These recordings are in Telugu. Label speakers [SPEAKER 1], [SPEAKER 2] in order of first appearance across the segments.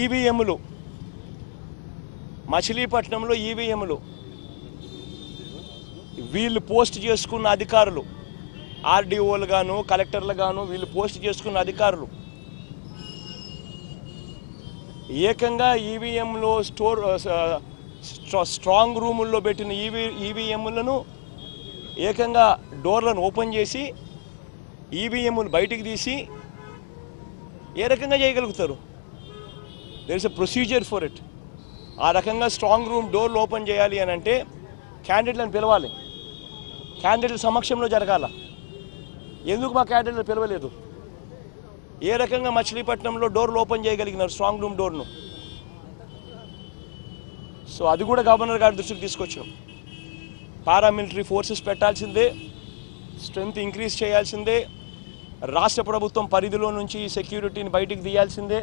[SPEAKER 1] ఈవీఎంలు. మచిలీపట్నంలో ఈవీఎంలు. వీళ్ళు పోస్ట్ చేసుకున్న అధికారులు. ఆర్డీఓలు గాను కలెక్టర్లు గాను వీళ్ళు పోస్ట్ చేసుకున్న అధికారులు. ఏకంగా ఈవీఎంలో స్టోర్ స్ట్రాంగ్ రూముల్లో పెట్టిన ఈవీ ఈవీఎంలను ఏకంగా డోర్లను ఓపెన్ చేసి ఈవీఎంలు బయటికి తీసి ఏ రకంగా చేయగలుగుతారు? There is a procedure for it ఆ రకంగా స్ట్రాంగ్ రూమ్ డోర్లు ఓపెన్ చేయాలి అని అంటే క్యాండిడేట్లను పిలవాలి. క్యాండిడేట్ల సమక్షంలో జరగాల. ఎందుకు మా క్యాండిడేట్లు పిలవలేదు? ఏ రకంగా మచిలీపట్నంలో డోర్లు ఓపెన్ చేయగలిగినారు స్ట్రాంగ్ రూమ్ డోర్ను సో అది కూడా గవర్నర్ గారి దృష్టికి తీసుకొచ్చాం. పారామిలిటరీ ఫోర్సెస్ పెట్టాల్సిందే స్ట్రెంగ్త్ ఇంక్రీజ్ చేయాల్సిందే రాష్ట్ర ప్రభుత్వం పరిధిలో నుంచి ఈ సెక్యూరిటీని బయటికి తీయాల్సిందే.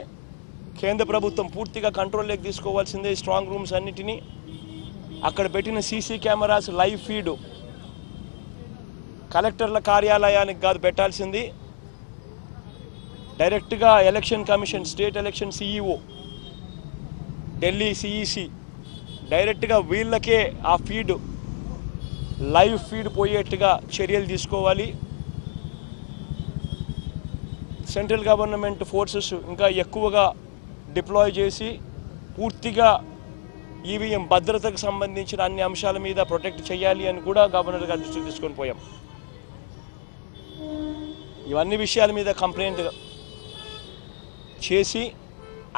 [SPEAKER 1] కేంద్ర ప్రభుత్వం పూర్తిగా కంట్రోల్లోకి తీసుకోవాల్సిందే స్ట్రాంగ్ రూమ్స్ అన్నిటినీ. అక్కడ పెట్టిన సీసీ కెమెరాస్ లైవ్ ఫీడ్ కలెక్టర్ల కార్యాలయానికి కాదు పెట్టాల్సింది. డైరెక్ట్గా election commission state election CEO Delhi CEC డైరెక్ట్గా వీళ్ళకే ఆ ఫీడ్ లైవ్ ఫీడ్ పోయేట్టుగా చర్యలు తీసుకోవాలి. సెంట్రల్ గవర్నమెంట్ ఫోర్సెస్ ఇంకా ఎక్కువగా డిప్లాయ్ చేసి పూర్తిగా ఈవీఎం భద్రతకు సంబంధించిన అన్ని అంశాల మీద ప్రొటెక్ట్ చేయాలి అని కూడా గవర్నర్ గారి దృష్టికి తీసుకొని పోయాం. ఇవన్నీ విషయాల మీద కంప్లైంట్ చేసి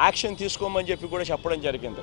[SPEAKER 1] యాక్షన్ తీసుకోమని చెప్పి కూడా చెప్పడం జరిగింది.